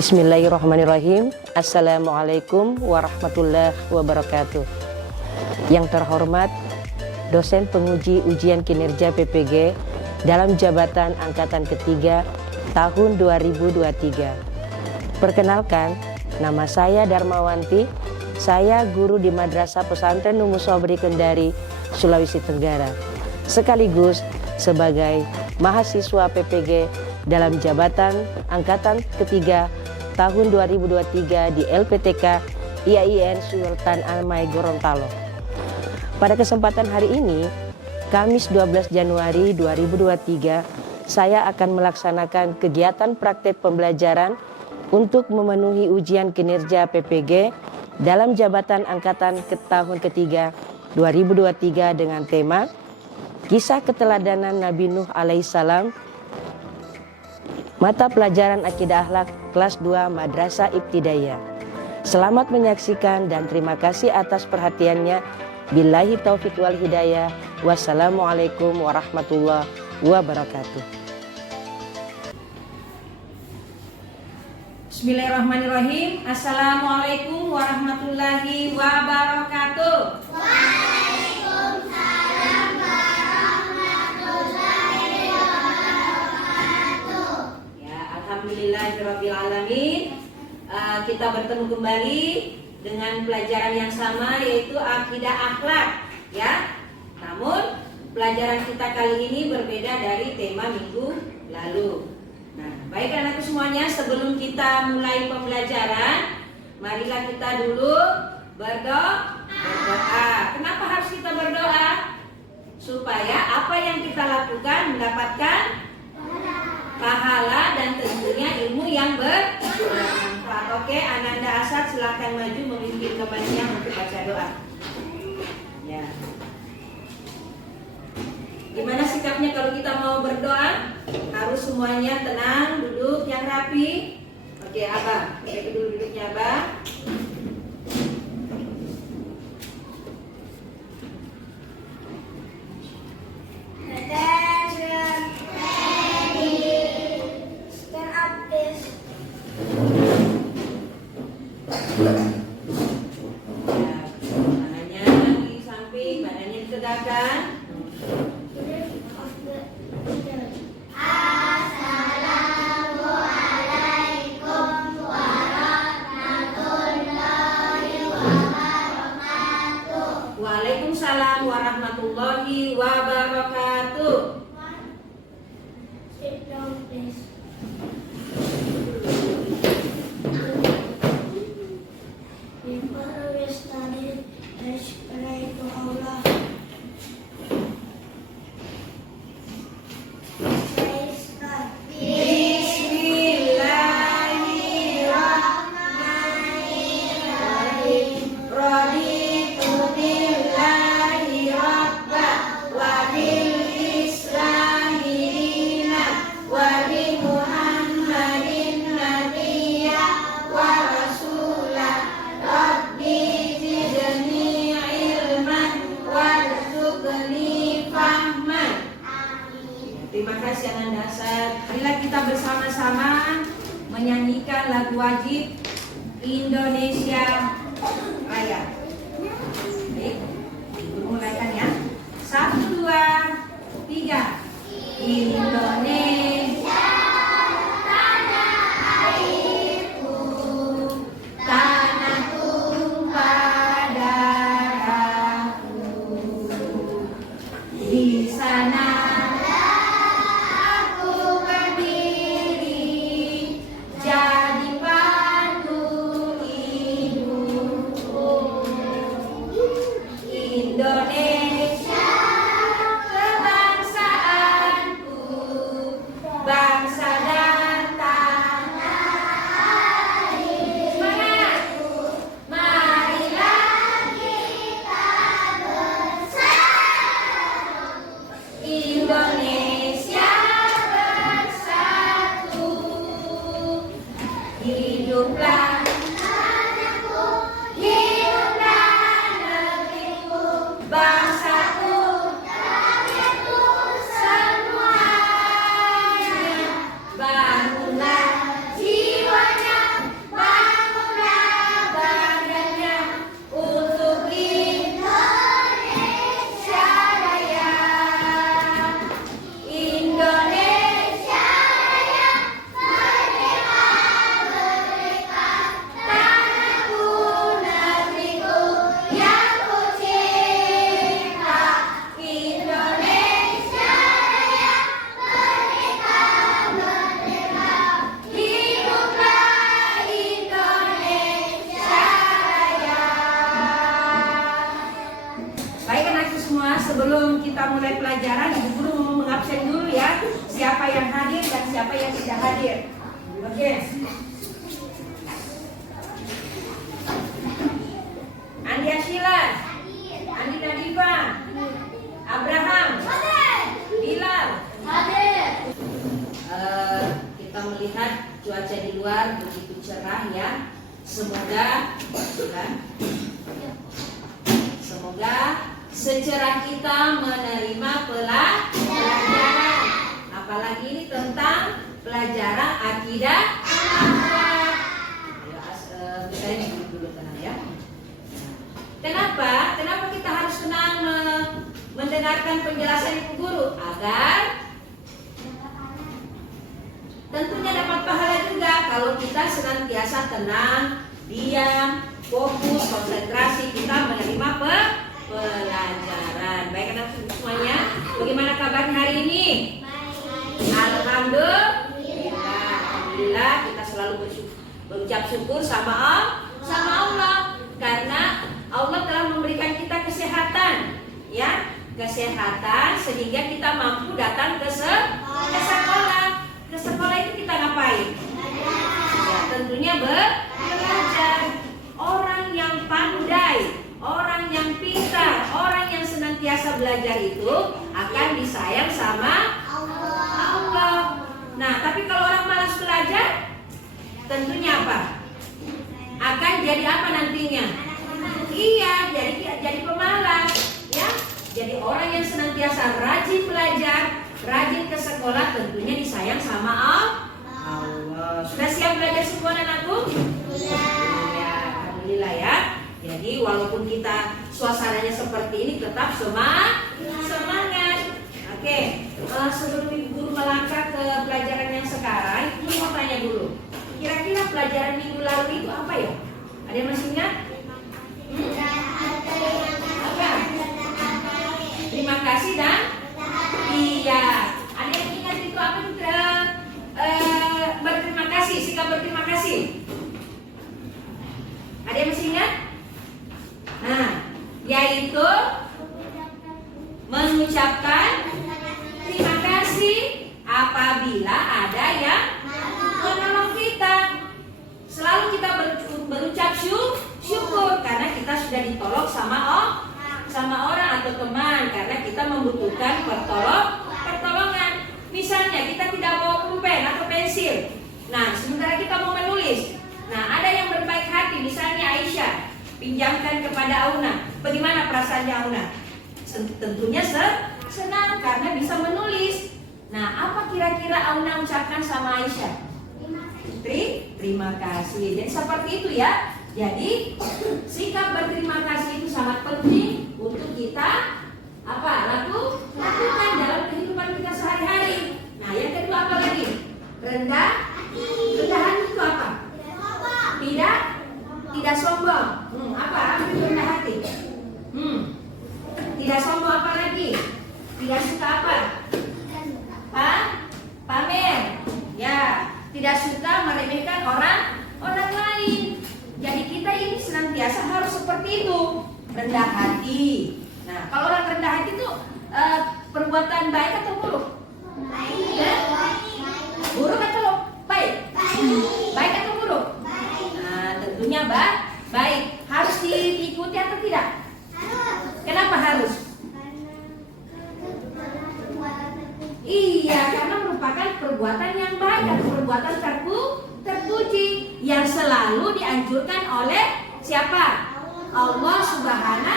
Bismillahirrahmanirrahim. Assalamualaikum warahmatullahi wabarakatuh. Yang terhormat dosen penguji ujian kinerja PPG dalam jabatan angkatan ketiga tahun 2023. Perkenalkan, nama saya Darmawanti. Saya guru di Madrasah Pesantren Numus Sobri Kendari, Sulawesi Tenggara, sekaligus sebagai mahasiswa PPG dalam jabatan angkatan ketiga tahun 2023 di LPTK IAIN Sultan Almai Gorontalo. Pada kesempatan hari ini, Kamis 12 Januari 2023, saya akan melaksanakan kegiatan praktek pembelajaran untuk memenuhi ujian kinerja PPG dalam jabatan angkatan tahun ketiga 2023 dengan tema Kisah Keteladanan Nabi Nuh alaihissalam, mata pelajaran Akidah Akhlak kelas 2 Madrasah Ibtidaiyah. Selamat menyaksikan dan terima kasih atas perhatiannya. Billahi taufiq wal hidayah. Wassalamualaikum warahmatullahi wabarakatuh. Bismillahirrahmanirrahim. Assalamualaikum warahmatullahi wabarakatuh. Waalaikumsalam warahmatullahi wabarakatuh. Ya, alhamdulillahirabbil alamin. Kita bertemu kembali dengan pelajaran yang sama, yaitu akidah akhlak, ya. Namun pelajaran kita kali ini berbeda dari tema minggu lalu. Nah, baik anakku semuanya, sebelum kita mulai pembelajaran, marilah kita dulu berdoa. Kenapa harus kita berdoa? Supaya apa yang kita lakukan mendapatkan pahala dan tentunya ilmu yang bermanfaat. Oke, Ananda Asad silakan maju memimpin kembalinya untuk baca doa. Ya. Gimana sikapnya kalau kita mau berdoa? Harus semuanya tenang, duduk yang rapi. Oke, Abah, pakai dulu duduknya Abah. Attention, ready, stand up please. Tangannya di samping, badannya ditegakkan. Assalamualaikum warahmatullahi wabarakatuh. Waalaikumsalam warahmatullahi wabarakatuh. Sit down please. Before we study, let's pray to Allah. Praise God. Bismillahirrahmanirrahim. Raditu billahi rabba wa bil islami dina wa bi Muhammadin nabiyya wa rasulah. Rabbi zidni ilman warzuqni fahman. Terima kasih Ananda Asad. Marilah kita bersama-sama menyanyikan lagu wajib Indonesia Raya. Baik, dimulaikan ya. 1, 2, 3. Indonesia tanah airku, tanah tumpah darahku. Di sana aku berdiri jadi pandu ibuku. Indonesia kebangsaanku, hadir. Oke. Andi Ashila, Andi Nadifa, Abraham, Bilal. Kita melihat cuaca di luar begitu cerah ya. Semoga secerah kita menerima pelajaran. Apalagi ini tentang pelajaran akidah akhlak. Kita ini dulu tenang ya. Kenapa kita harus tenang mendengarkan penjelasan ibu guru? Agar tentunya dapat pahala juga kalau kita senantiasa tenang, diam, fokus, konsentrasi kita menerima pelajaran. Baik anak semuanya, bagaimana kabarnya hari ini? Alhamdulillah, kita selalu berucap syukur sama Allah karena Allah telah memberikan kita kesehatan, ya, kesehatan sehingga kita mampu datang ke sekolah. Ke sekolah itu kita ngapain? Ya, tentunya belajar. Orang yang pandai, orang yang pintar, orang yang senantiasa belajar itu akan disayang sama Allah. Nah, tapi kalau orang malas belajar, tentunya apa? Akan jadi apa nantinya? Iya, jadi pemalas, ya. Jadi orang yang senantiasa rajin belajar, rajin ke sekolah, tentunya disayang sama Allah. Sudah siap belajar semua anakku? Ya, alhamdulillah ya. Jadi walaupun kita suasananya seperti ini, tetap semangat. Oke, sebelum ibu guru melangkah ke pelajaran yang sekarang, ibu mau tanya dulu. Kira-kira pelajaran minggu lalu itu apa ya? Ada yang masih ingat? Apa? Terima kasih dan iya. Ada yang ingat itu apa itu? Berterima kasih, sikap berterima kasih. Ada yang masih ingat? Nah, yaitu mengucapkan terima kasih apabila ada yang menolong kita. Selalu kita berucap syukur karena kita sudah ditolong sama orang atau teman, karena kita membutuhkan pertolongan. Misalnya kita tidak bawa pulpen atau pensil. Nah, sementara kita mau menulis. Nah, ada yang berbaik hati, misalnya Aisyah, pinjamkan kepada Auna. Bagaimana perasaannya Auna? Tentunya senang karena bisa menulis. Nah, apa kira-kira Auna ucapkan sama Aisyah? Terima kasih. Jadi seperti itu ya. Jadi sikap berterima kasih itu sangat penting untuk kita lakukan dalam kehidupan kita sehari-hari. Nah, yang kedua apa lagi? Rendah hati itu apa? Tidak sombong. Apa itu rendah hati? Tidak sombong apa lagi? Tidak suka apa? Pamer. Ya, tidak suka meremehkan orang lain. Jadi kita ini senantiasa harus seperti itu, rendah hati. Nah, kalau orang rendah hati itu perbuatan baik atau buruk? Ya? Buruk atau baik? Baik atau buruk? Nah, tentunya baik. Harus diikuti atau tidak? Kenapa harus? Iya, karena merupakan perbuatan yang baik atau perbuatan terpuji yang selalu dianjurkan oleh siapa? Allah Subhanahu wa Ta'ala.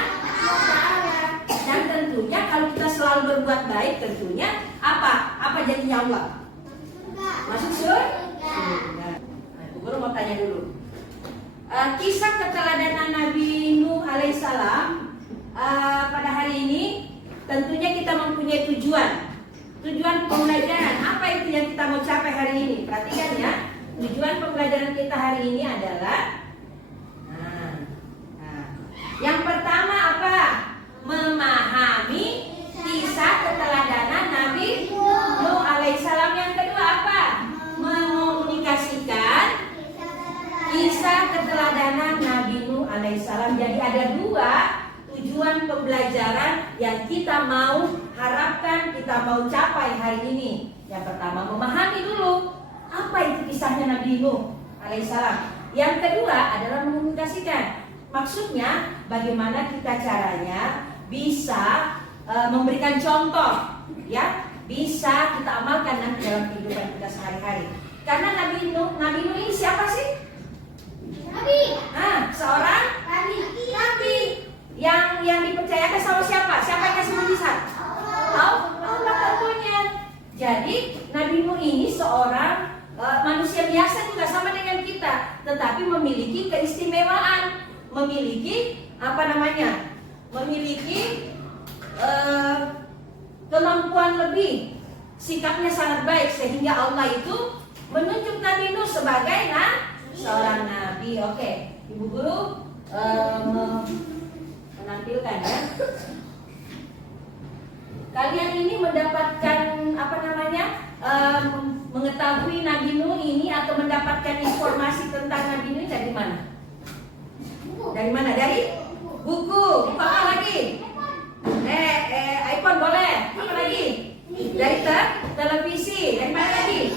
Dan tentunya kalau kita selalu berbuat baik, tentunya apa jadinya Allah? Masuk surga. Nah, guru mau tanya dulu. Kisah keteladanan Nabi Nuh alaihissalam pada hari ini tentunya kita mempunyai tujuan pembelajaran. Apa itu yang kita mau capai hari ini? Perhatikan ya. Tujuan pembelajaran kita hari ini adalah yang pertama apa? Memahami kisah keteladanan Nabi Nuh alaihissalam. Yang kedua apa? Mengomunikasikan kisah keteladanan Nabi Nuh alaihissalam. Jadi ada dua tujuan pembelajaran yang kita mau harapkan, kita mau capai hari ini. Yang pertama memahami dulu kisahnya Nabi Nuh alaihissalam. Yang kedua adalah mengkomunikasikan. Maksudnya bagaimana kita caranya bisa memberikan contoh, ya, bisa kita amalkan nanti dalam kehidupan kita sehari-hari. Karena Nabi Nuh ini siapa sih? Nabi. Seorang nabi yang dipercayakan sama siapa? Siapa yang kasih mujizat? Allah tentunya. Jadi Nabi Nuh ini seorang manusia biasa juga sama dengan kita, tetapi memiliki keistimewaan, memiliki memiliki kemampuan lebih, sikapnya sangat baik sehingga Allah itu menunjuk Nabi Nuh sebagai seorang nabi. Oke, Ibu Guru menampilkan ya. Kalian ini mendapatkan mengetahui Nabi Nuh ini atau mendapatkan informasi tentang Nabi Nuh dari mana? Dari mana? Dari buku. Apa lagi? iPhone boleh. Apa lagi? Dari televisi. Dari mana lagi?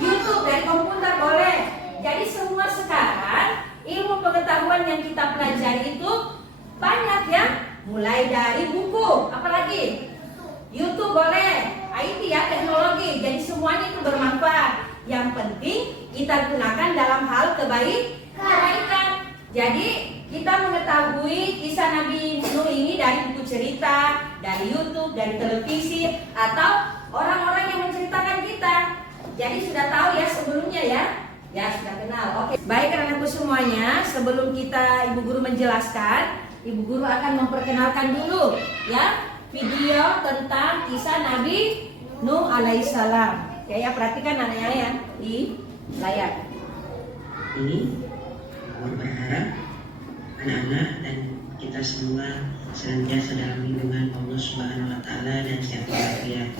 YouTube. Dari komputer boleh. Jadi semua sekarang ilmu pengetahuan yang kita pelajari itu banyak ya. Mulai dari buku. Apa lagi? YouTube boleh. IT ya, teknologi. Jadi semuanya itu bermanfaat. Yang penting kita gunakan dalam hal kebaikan. Jadi kita mengetahui kisah Nabi Nuh ini dari buku cerita, dari YouTube, dari televisi, atau orang-orang yang menceritakan kita. Jadi sudah tahu ya sebelumnya ya. Ya sudah kenal. Oke. Baik anak-anakku semuanya, sebelum kita Ibu Guru menjelaskan, Ibu Guru akan memperkenalkan dulu ya video tentang kisah Nabi Nuh alaihissalam. Ya, perhatikan anaknya ya di layar. Ini berharap anak-anak dan kita semua senantiasa dalam lindungan Allah Subhanahu wa taala dan sehat walafiat.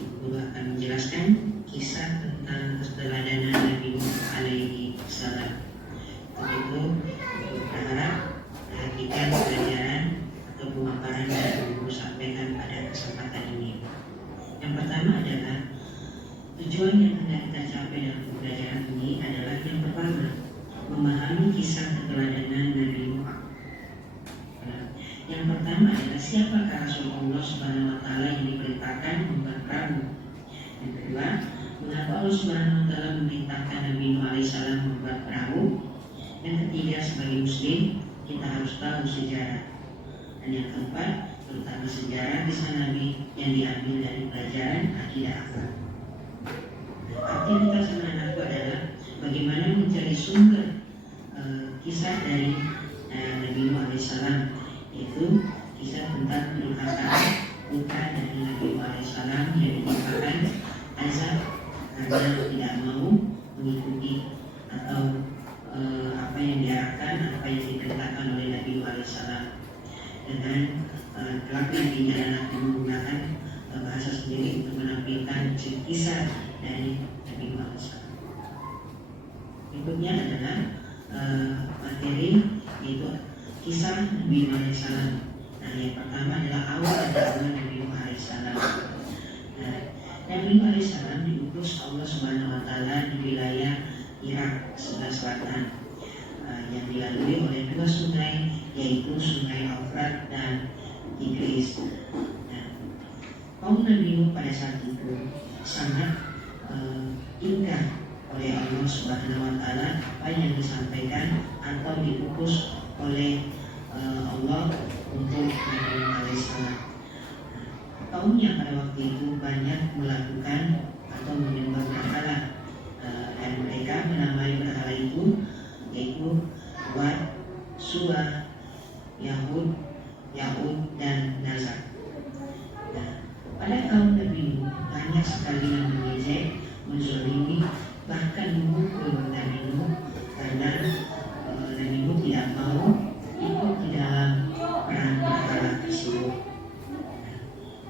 Ibu akan menjelaskan kisah tentang keteladanan Nabi Nuh alaihi salam. Untuk itu, berharap perhatikan pelajaran atau pemaparan yang Ibu sampaikan pada kesempatan ini. Yang pertama adalah tujuan yang hendak kita capai dalam pembelajaran ini adalah yang pertama, memahami kisah keteladanan Nabi Nuh. Yang pertama adalah siapakah Rasulullah Subhanahu wa taala yang diperintahkan membuat perahu. Yang kedua, mengapa Allah Subhanahu wa taala memerintahkan Nabi Nuh alaihissalam membuat perahu. Yang ketiga, sebagai muslim kita harus tahu sejarah. Dan yang keempat, terutama sejarah kisah Nabi yang diambil dari pelajaran akidah akhlak. Aktivitas anak-anakku adalah bagaimana mencari sumber kisah dari Nabi Nuh alaihissalam, yaitu kisah tentang durhaka putra dari Nabi Nuh alaihissalam yang ditimpakan azab karena tidak mau mengikuti atau apa yang diarahkan, apa yang diperintahkan oleh Nabi Nuh alaihissalam. Dengan pelaku yang adalah menggunakan bahasa sendiri untuk menampilkan kisah dari Nabi Nuh alaihissalam. Berikutnya adalah materi, yaitu kisah Nabi Nuh alaihissalam. Nah, yang pertama adalah awal dakwah Nabi Nuh alaihissalam. Nah, Nabi Nuh alaihissalam diutus Allah Subhanahu wa taala di wilayah Irak sebelah selatan, yang dilalui oleh dua sungai, yaitu Sungai Efrat dan Tigris. Nah, kaum Nabi Nuh pada saat itu sangat ingkar oleh Allah Subhanahu wa taala apa yang disampaikan atau diutus oleh Allah untuk Nabi Nuh alaihissalam. Kaumnya pada waktu itu banyak melakukan atau menyembah berhala, dan mereka menamai berhala itu yaitu Wat, Suwa, Yahud, dan Nazar. Nah, pada kaum Nabi Nuh banyak sekali yang mengejek, menzalimi, bahkan memukul Nabi Nuh karena Nabi Nuh tidak mau ikut di dalam perang berhala tersebut.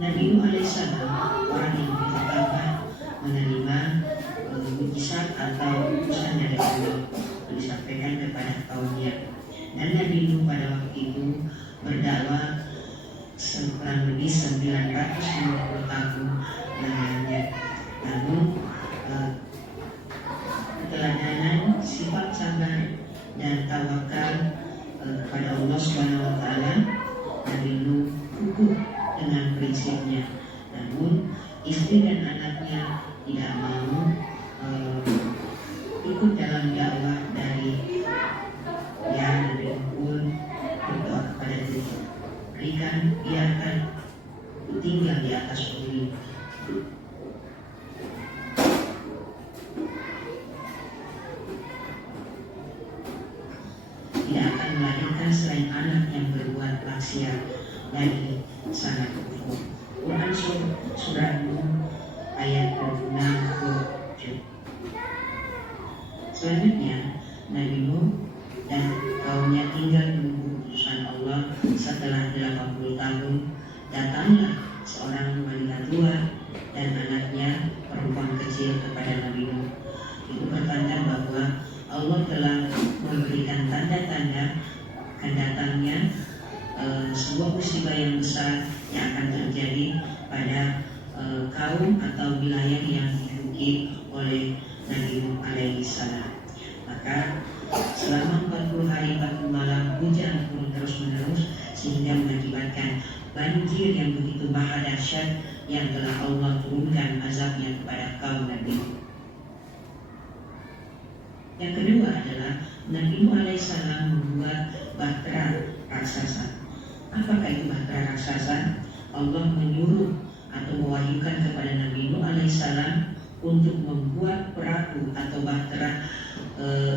Nabi Nuh alaihissalam orang yang pertama menerima mujizat atau utusan dari Allah disampaikan kepada kaumnya. Dan Nabi Nuh pada waktu itu berdakwah kurang lebih 950 tahun lamanya. Lalu istrinya. Namun istri dan anaknya tidak mau ikut dalam dakwah dari Nabi pun berdoa kepada Tuhan, biarkan tinggal di atas bumi. Tidak akan melahirkan selain anak yang berbuat maksiat dari sangat kufur. Quran surah Nuh ayat 67. Selanjutnya Nabi Nuh dan kaumnya tinggal menunggu keputusan Allah. Setelah 80 tahun datanglah seorang wanita tua dan anaknya perempuan kecil kepada Nabi Nuh. Itu bertanda bahwa Allah telah memberikan tanda-tanda akan datangnya sebuah musibah yang besar yang akan terjadi pada kaum atau wilayah yang diduduki oleh Nabi Nuh alaihi salam. Maka selama 40 hari 40 malam hujan turun terus-menerus sehingga mengakibatkan banjir yang begitu maha dahsyat yang telah Allah turunkan azabnya kepada kaum Nabi Nuh. Yang kedua adalah Nabi Nuh alaihissalam membuat bahtera raksasa. Apakah itu bahtera raksasa? Allah menyuruh atau mewahyukan kepada Nabi Nuh alaihissalam untuk membuat perahu atau bahtera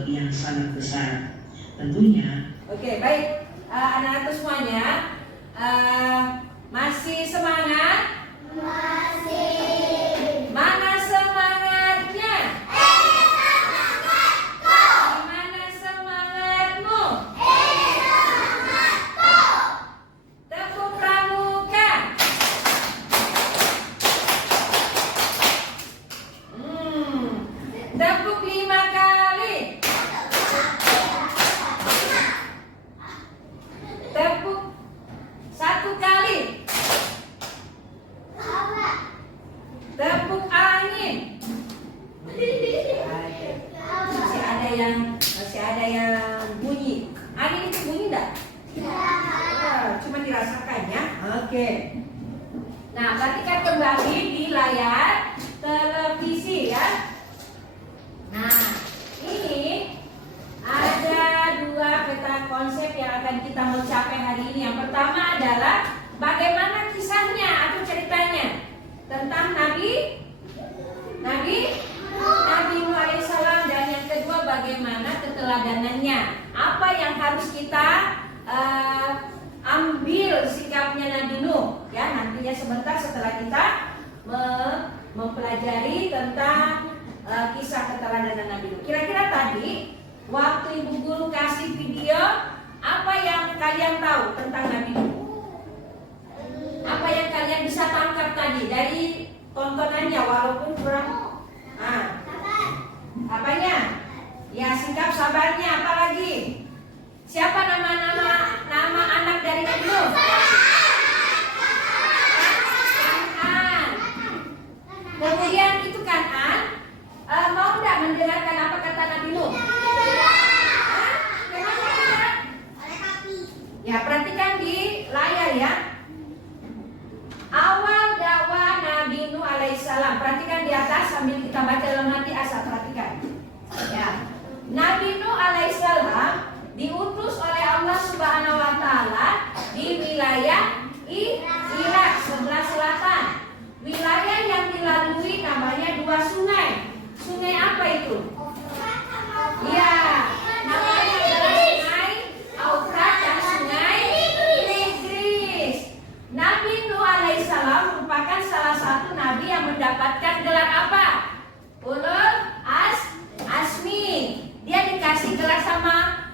yang sangat besar. Tentunya. Oke, baik. Anak-anakku semuanya masih semangat? Masih. Mana semangatnya? Semangatku. Mana semangatmu? Semangatku. Tepuk pramuka. Tepuk 5 kali. Tepuk 1 kali. Tepuk angin. Masih ada yang bunyi. Angin itu bunyi enggak? Cuma dirasakan ya. Oke. Nah, perhatikan kembali di layar televisi ya. Nah, ini ada 2 peta konsep yang akan kita mau capai hari ini. Yang pertama adalah bagaimana kisahnya atau ceritanya tentang Nabi Nuh alaihissalam, dan yang kedua bagaimana keteladanannya. Apa yang harus kita ambil sikapnya Nabi Nuh ya, nantinya sebentar setelah kita mempelajari tentang kisah keteladanan Nabi Nuh. Kira-kira tadi waktu Ibu Guru kasih video, apa yang kalian tahu tentang Nabi Nuh? Apa yang kalian bisa tangkap tadi dari tontonannya walaupun kurang? Apanya? Ya, sikap sabarnya. Apalagi? Siapa nama anak dari Nabi Nuh? Kan'an. Kemudian itu Kan'an mau tidak mendengarkan apa kata Nabi Nuh? Ya, perhatikan di layar ya. Awal dakwah Nabi Nuh alaihissalam. Perhatikan di atas sambil kita baca dalam hati asal perhatikan. Ya. Nabi Nuh alaihissalam diutus oleh Allah Subhanahu wa taala di wilayah Irak sebelah selatan. Wilayah yang dilalui namanya 2 sungai. Sungai apa itu? Ya, namanya adalah Sungai Eufrat dan Sungai Tigris. Nabi Nuh alaihissalam merupakan salah satu nabi yang mendapatkan gelar apa? Ulul Azmi. Dia dikasih gelar sama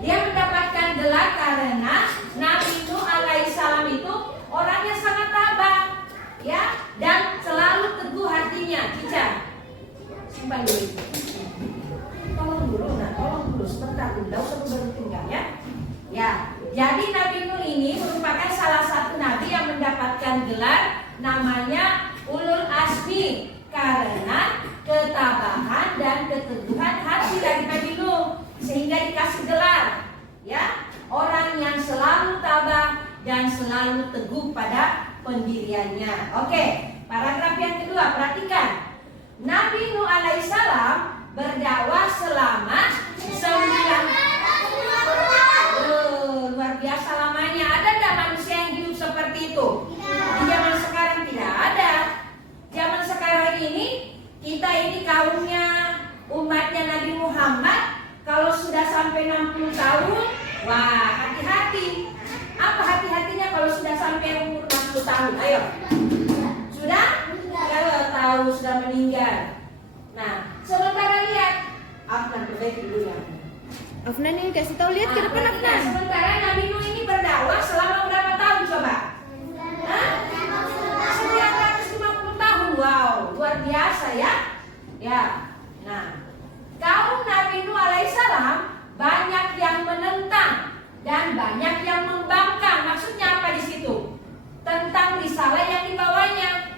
dia mendapatkan gelar karena Nabi Nuh alaihissalam itu orangnya sangat tabah ya, dan selalu teguh hatinya. Cica, simpan dulu. Tolong dulu sebentar, tidak usah baru tinggal ya. Ya, jadi Nabi Nuh ini merupakan salah satu nabi yang mendapatkan gelar namanya Ulul Azmi karena ketabahan dan keteguhan hati dari Nabi Nuh, sehingga dikasih gelar ya, orang yang teguh pada pendiriannya. Oke, paragraf yang kedua, perhatikan. Nabi Nuh alaihissalam berdakwah selama 9 luar biasa lamanya. Ada nggak manusia yang hidup seperti itu? Di zaman sekarang tidak ada. Zaman sekarang ini kita ini kaumnya, umatnya Nabi Muhammad, kalau sudah sampai 60 tahun, wah hati-hati. Apa hati-hatinya kalau sudah sampai umur 60 tahun? Ayo. Sudah? Kalau tahu sudah meninggal. Nah, sementara lihat, Afnan perbaiki dulu ya. Afnan ini kasih tahu, lihat ke depan perhatikan, Afnan. sementara Nabi Nuh ini berdakwah selama berapa tahun coba? 950 tahun. Wow, luar biasa ya. Ya. Nah, kaum Nabi Nuh alaihissalam banyak yang menentang dan banyak yang membangkang. Maksudnya apa di situ? Tentang risalah yang dibawanya.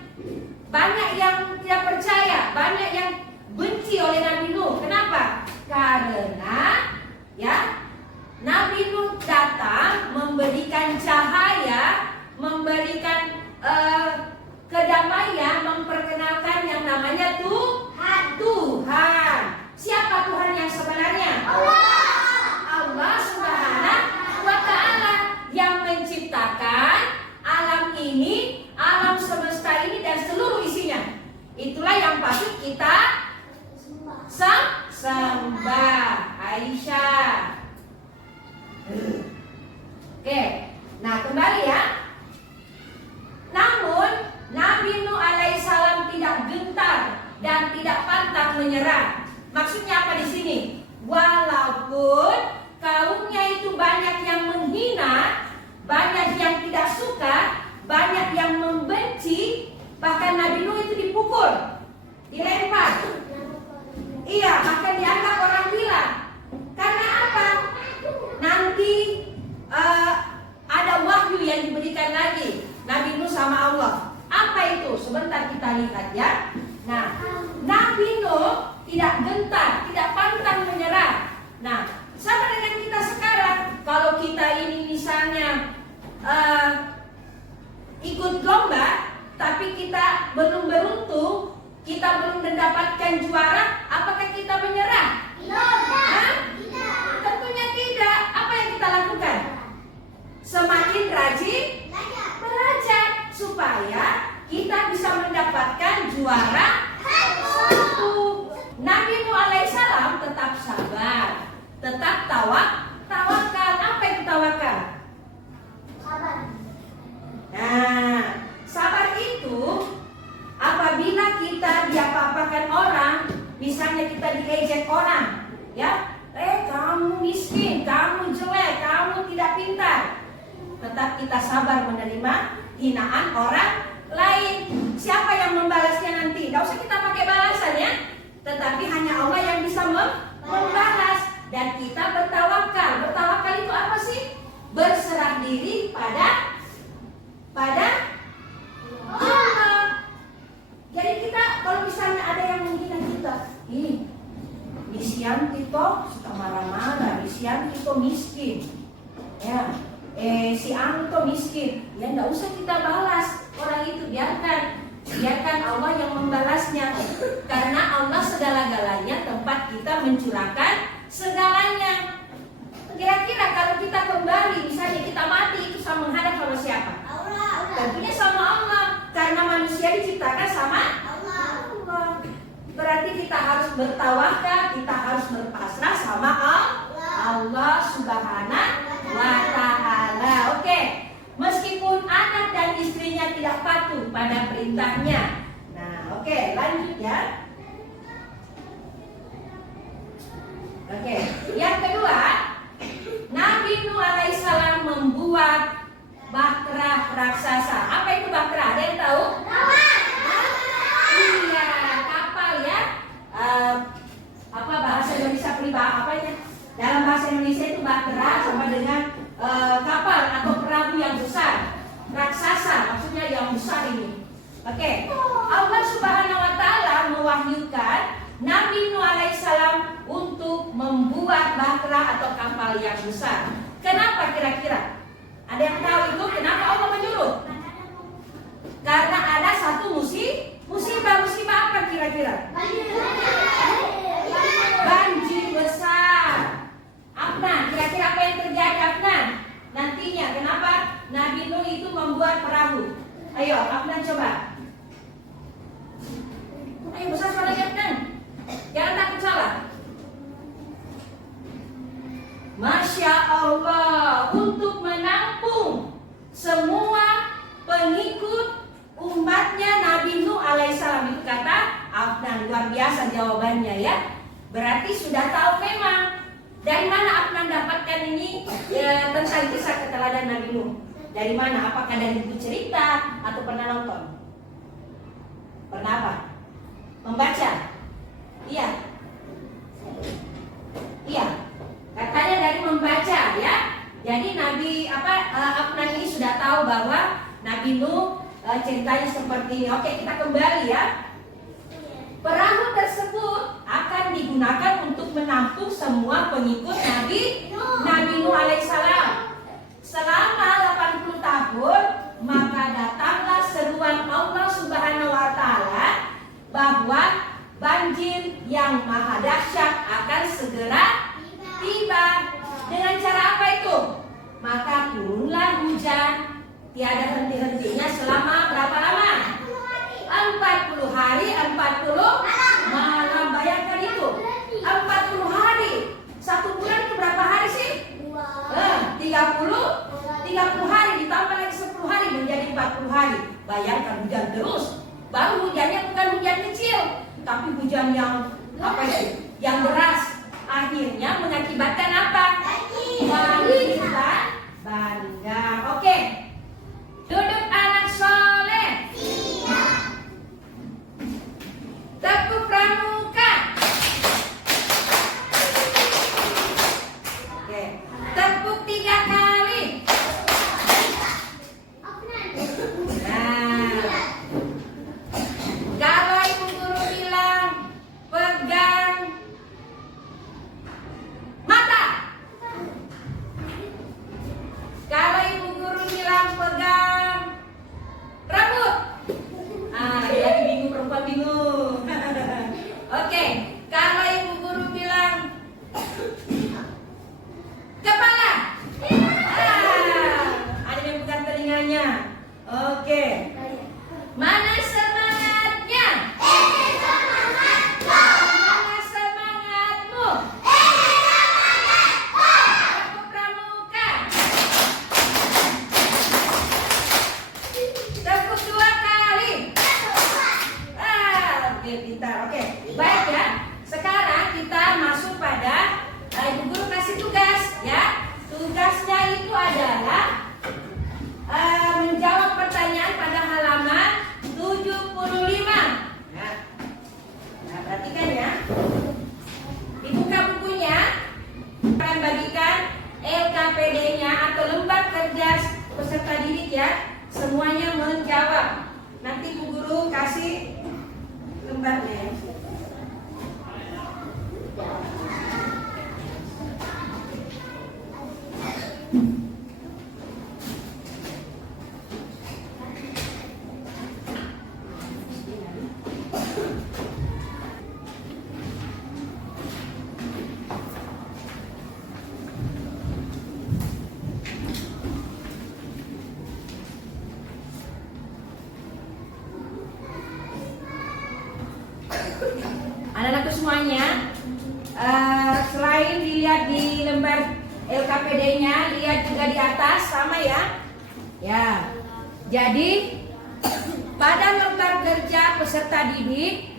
Banyak yang tidak percaya, banyak yang benci oleh Nabi Nuh. Kenapa? Karena ya, Nabi Nuh datang memberikan cahaya, memberikan kedamaian, memperkenalkan yang namanya Tuhan. Siapa Tuhan yang sebenarnya? Allah Subhanahu wa Ta'ala yang menciptakan alam ini, alam semesta ini dan seluruh isinya. Itulah yang patut kita sembah. Aisyah. Oke, nah kembali ya. Namun Nabi Nuh alaihissalam tidak gentar dan tidak pantang menyerah. Maksudnya apa di sini? Walaupun kaumnya itu banyak yang menghina, banyak yang tidak suka, banyak yang membenci, bahkan Nabi Nuh itu dipukul, dilempar. Iya, bahkan dianggap orang gila. Karena apa? Nanti ada wahyu yang diberikan lagi Nabi Nuh sama Allah. Apa itu? Sebentar kita lihat ya. Nah, Nabi Nuh tidak gentar, tidak pantang menyerah. Nah, sama dengan kita sekarang. Kalau kita ini misalnya ikut lomba, tapi kita belum beruntung, kita belum mendapatkan juara, apakah kita menyerah? Tentunya tidak. Apa yang kita lakukan? Semakin rajin belajar supaya kita bisa mendapatkan juara satu. Nabi Nuh alaihissalam tetap sabar, tetap tawakal. Apa itu tawakal? Nah, sabar itu apabila kita diapa-apakan orang, misalnya kita diejek orang, ya, kamu miskin, kamu jelek, kamu tidak pintar, tetap kita sabar menerima hinaan orang lain. Siapa yang membalasnya nanti? Tidak usah kita pakai balasan ya, tetapi hanya Allah yang bisa membalas. Dan kita bertawakal. Bertawakal itu apa sih? Berserah diri pada Allah. Jadi kita kalau misalnya ada yang menghina kita, Sianti toh suka marah-marah, Sianti toh miskin, ya, si Anu toh miskin, ya nggak usah kita balas orang itu, biarkan Allah yang membalasnya, karena Allah segala-galanya tempat kita mencurahkan segalanya. Kira-kira kalau kita kembali, misalnya kita mati, itu sama menghadap sama siapa? Tentunya sama Allah, karena manusia diciptakan sama Allah. Berarti kita harus bertawakal, kita harus berpasrah sama Allah Subhanahu wa Ta'ala. Oke, meskipun anak dan istrinya tidak patuh pada perintahnya. Nah, oke, lanjut ya. Oke, yang kedua, Nabi Nuh alaihissalam membuat bahtera raksasa. Apa itu bahtera? Ada yang tahu? Iya, kapal ya. Apa bahasa Indonesia apanya? Dalam bahasa Indonesia itu bahtera sama dengan kapal atau perahu yang besar. Raksasa maksudnya yang besar ini. Oke. Allah Subhanahu wa Ta'ala mewahyukan Nabi Nuh alaihissalam untuk membuat bahtera atau kapal yang besar. Kenapa kira-kira? Ada yang tahu itu kenapa Allah menyuruh? Ayo, Afnan coba. Ayo besar suaranya Afnan. Jangan takut salah. Masya Allah, untuk menampung semua pengikut umatnya Nabi Nuh alaihissalam, itu kata Afnan. Luar biasa jawabannya ya. Berarti sudah tahu memang. Dari mana Afnan dapatkan ini tentang kisah keteladanan Nabi Nuh? Dari mana? Apakah dari buku cerita atau pernah nonton? Pernah apa? Membaca? Iya. Iya. Katanya dari membaca ya. Jadi Afnan ini sudah tahu bahwa Nabi Nuh ceritanya seperti ini. Oke, kita kembali ya. Perahu tersebut akan digunakan untuk menampung semua pengikut Nabi Nuh alaihissalam. Selama 80 tahun, maka datanglah seruan Allah Subhanahu wa taala bahwa banjir yang maha dahsyat akan segera tiba. Dengan cara apa itu? Maka turunlah hujan tiada henti-hentinya selama berapa lama? 40 hari, 40 malam. Bayangkan itu, 40 hari. Satu bulan itu berapa hari sih? 30 hari ditambah lagi 10 hari menjadi 40 hari. Bayangkan hujan terus. Baru hujannya bukan hujan kecil, tapi hujan yang yang deras. Akhirnya mengakibatkan apa? Banjir dan bandang. Oke. Duduk anak soleh. Tepuk pramuka. Oke. Tepuk 3 kali. Nah, kalau ibu guru bilang pegang mata. Kalau ibu guru bilang pegang rambut. Laki-laki bingung, perempuan bingung. Oke, kalau ibu guru bilang kepala. Ada yang bukan telinganya. Oke. Mana semangatnya? Mana semangatmu? Tepuk pramuka. Tepuk 2 kali. Oke, pintar. Oke, baik ya. Sekarang kita masuk pada ibu guru kasih tugas ya. Tugasnya itu adalah menjawab pertanyaan pada halaman 75. Nah, perhatikan ya. Dibuka bukunya. Akan bagikan LKPD-nya atau lembar kerja peserta didik ya. Semuanya menjawab. Nanti Bu Guru kasih lembarnya ya. Anak-anakku semuanya, selain dilihat di lembar LKPD-nya, lihat juga di atas sama ya. Ya, jadi pada lembar kerja peserta didik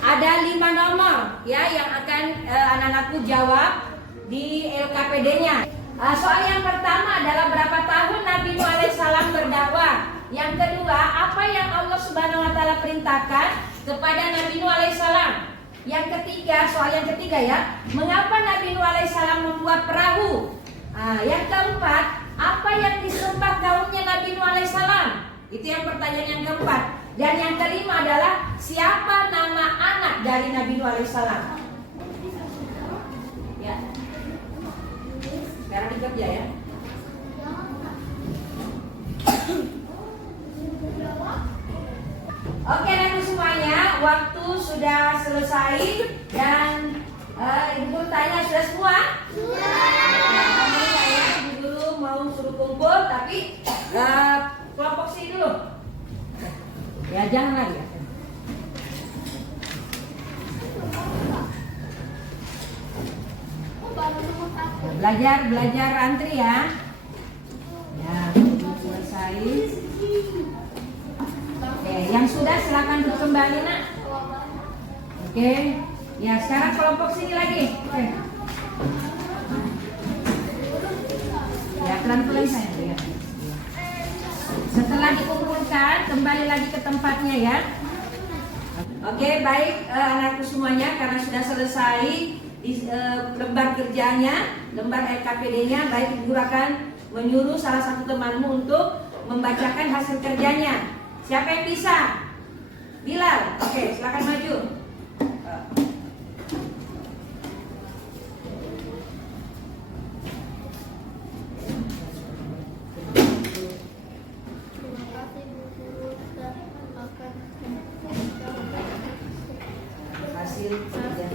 ada 5 nomor ya yang akan anak-anakku jawab di LKPD-nya. Soal yang pertama adalah berapa tahun Nabi Nuh alaihissalam berdakwah. Yang kedua, apa yang Allah Subhanahu wa taala perintahkan kepada Nabi Nuh alaihissalam. Yang ketiga, soal yang ketiga ya, mengapa Nabi Nuh alaihissalam membuat perahu? Yang keempat, apa yang disembah kaumnya Nabi Nuh alaihissalam? Itu yang pertanyaan yang keempat. Dan yang kelima adalah siapa nama anak dari Nabi Nuh alaihissalam? Ya. Sekarang dikerja ya. Oke, nanti semuanya, waktu sudah selesai dan Ibu Guru tanya sudah semua? Ibu Guru mau suruh kumpul tapi kelompok sini dulu. Ya jangan lagi. Belajar antri ya. Ya, selesai. Oke, yang sudah silakan duduk kembali nak. Oke, ya sekarang kelompok sini lagi. Oke. Ya pelan-pelan saya lihat. Setelah dikumpulkan kembali lagi ke tempatnya ya. Oke, baik anakku semuanya, karena sudah selesai di lembar kerjanya, lembar LKPD-nya, baik Ibu akan menyuruh salah satu temanmu untuk membacakan hasil kerjanya. Siapa yang bisa? Bilal. Oke, silakan maju. Hasil kerja.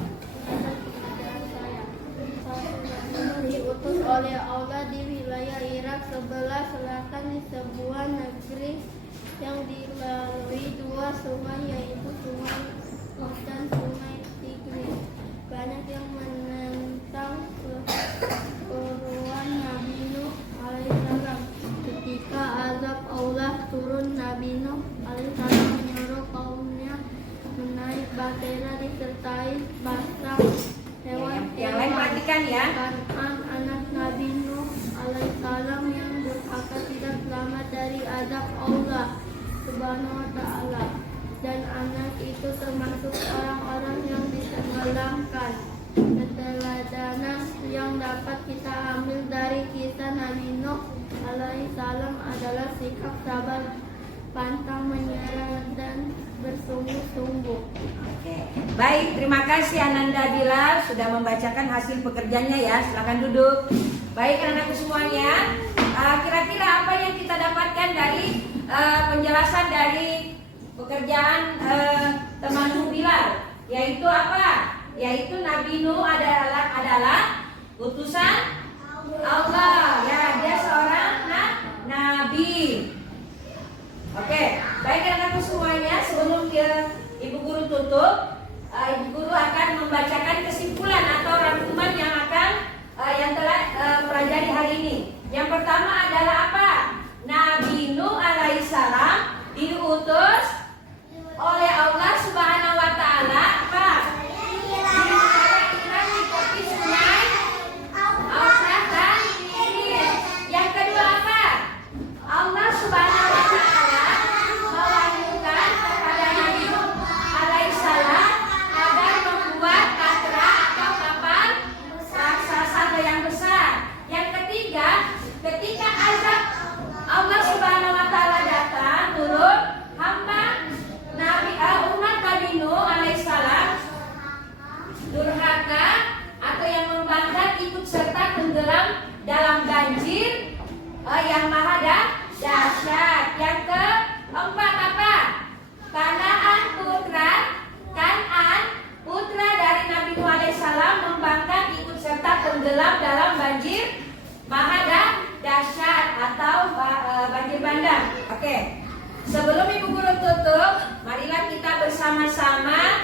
Diutus oleh Allah di wilayah Irak sebelah selatan di sebuah negeri yang dilalui dua sungai, yaitu Sungai Nuh dan Sungai Tigris. Banyak yang menentang keseruan Nabi Nuh alaihissalam. Ketika azab Allah turun, Nabi Nuh alaihissalam menyuruh kaumnya menaik bahtera disertai batang hewan. Yang lain perhatikan ya. Kan'an, anak Nabi Nuh alaihissalam yang durhaka tidak selamat dari azab Allah subhanahu wa ta'ala, dan anak itu termasuk orang-orang yang ditenggelamkan. Keteladanan yang dapat kita ambil dari kisah Nabi Nuh alaihissalam adalah sikap sabar, pantang menyerah, dan bersungguh-sungguh. Oke. Baik, terima kasih Ananda Bilal sudah membacakan hasil pekerjaannya ya. Silakan duduk. Baik anak-anakku semuanya, kira-kira apa yang kita dapatkan dari penjelasan dari pekerjaan temanmu Bilal? Yaitu apa? Yaitu Nabi Nuh adalah utusan Allah. Ya, dia seorang nabi. Oke, baik anak-anakku semuanya, sebelum Ibu Guru tutup, Ibu Guru akan membacakan kesimpulan atau rangkuman yang telah pelajari hari ini. Yang pertama adalah apa? Nabi Nuh alaihissalam diutus oleh Allah Subhanahu wa taala apa? Di tepi sungai Eufrat dan Tigris. Yang kedua apa? Allah Subhanahu wa taala mewahyukan kepada Nabi Nuh alaihissalam agar membuat bahtera atau kapal raksasa yang besar. Yang ketiga, ketika azab Allah Subhanahu wa taala datang turun, hamba umat Nabi Nuh alaihissalam durhaka atau yang membangkang ikut serta tenggelam dalam banjir yang maha dahsyat. Yang keempat apa? Kan'an putra dari Nabi Nuh alaihissalam membangkang ikut serta tenggelam dalam banjir maha dahsyat atau banjir bandang. Oke. Sebelum Ibu Guru tutup, marilah kita bersama-sama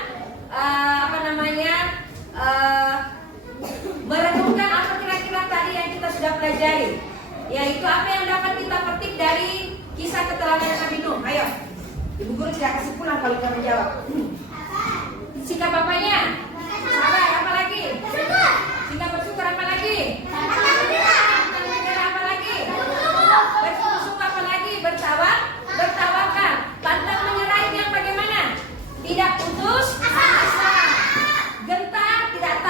merenungkan apa kira-kira tadi yang kita sudah pelajari, yaitu apa yang dapat kita petik dari kisah keteladanan Nabi Nuh. Ayo, Ibu Guru tidak kasih pulang kalau kita menjawab. Sikap bapaknya, sabar, apa lagi? Sikap bersyukur, apa lagi? Apa lagi? Bersungguh-sungguh, apa lagi? Bertawakal, pantang menyerah. Yang bagaimana? Tidak putus asa, gentar, tidak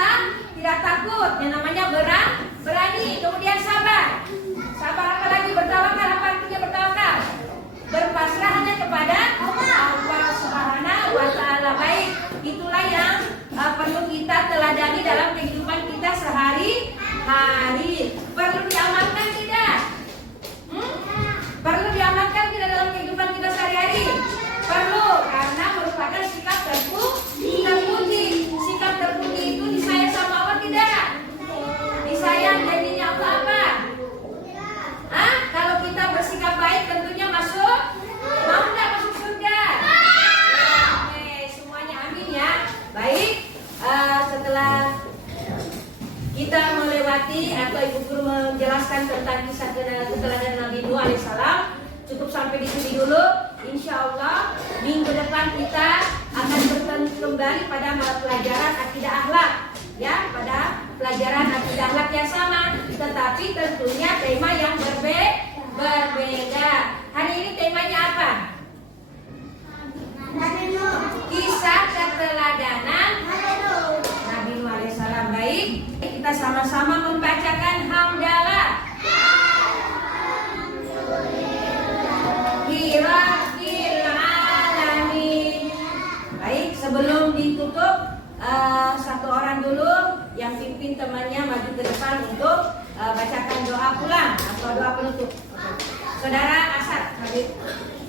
takut. Yang namanya berani. Kemudian sabar apa lagi? Bertawakal, apa artinya bertawakal? Berpasrah hanya kepada Allah Subhanahu wa taala. Baik, itulah yang perlu kita telah depan kita akan bertemu kembali pada mata pelajaran akidah akhlak, ya, pada pelajaran akidah akhlak yang sama, tetapi tentunya tema yang berbeda. Hari ini temanya apa? Kisah keteladanan Nabi Nuh alaihissalam. Baik, kita sama-sama membacakan hamdalah. Rabbil alamin. Baik, sebelum ditutup, satu orang dulu yang pimpin temannya maju ke depan untuk bacakan doa pulang atau doa penutup. Saudara Asad, Habib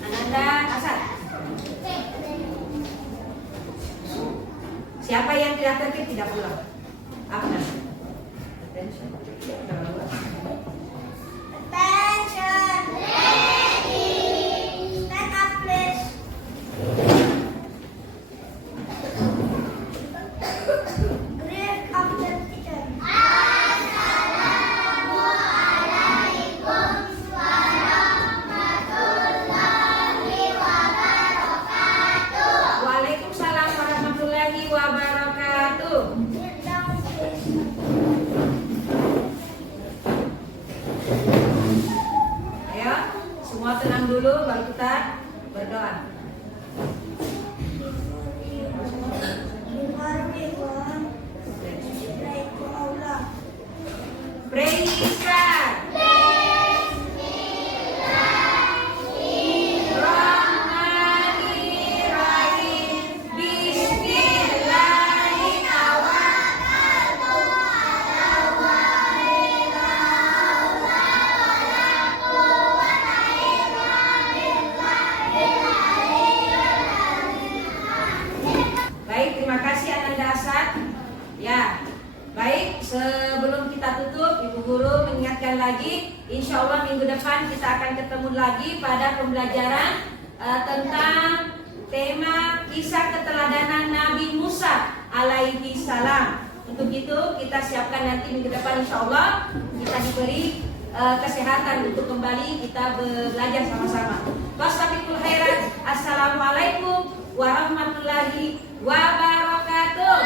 Ananda Asad. Siapa yang tidak tertib tidak pulang. Apa? Attention. Waalaikumsalam warahmatullahi wabarakatuh. Ayo, semua tenang dulu baru kita berdoa. Praise God. Bismillahirrahmanirrahim. Baik, terima kasih Ananda Asad. Ya, baik, sebelum kita tutup, Ibu Guru mengingatkan lagi, insya Allah minggu depan kita akan ketemu lagi pada pembelajaran tentang tema kisah keteladanan Nabi Musa alaihi salam. Untuk itu kita siapkan nanti minggu depan insya Allah kita diberi kesehatan untuk kembali kita belajar sama-sama. Wassalamualaikum khairan. Assalamualaikum warahmatullahi wabarakatuh.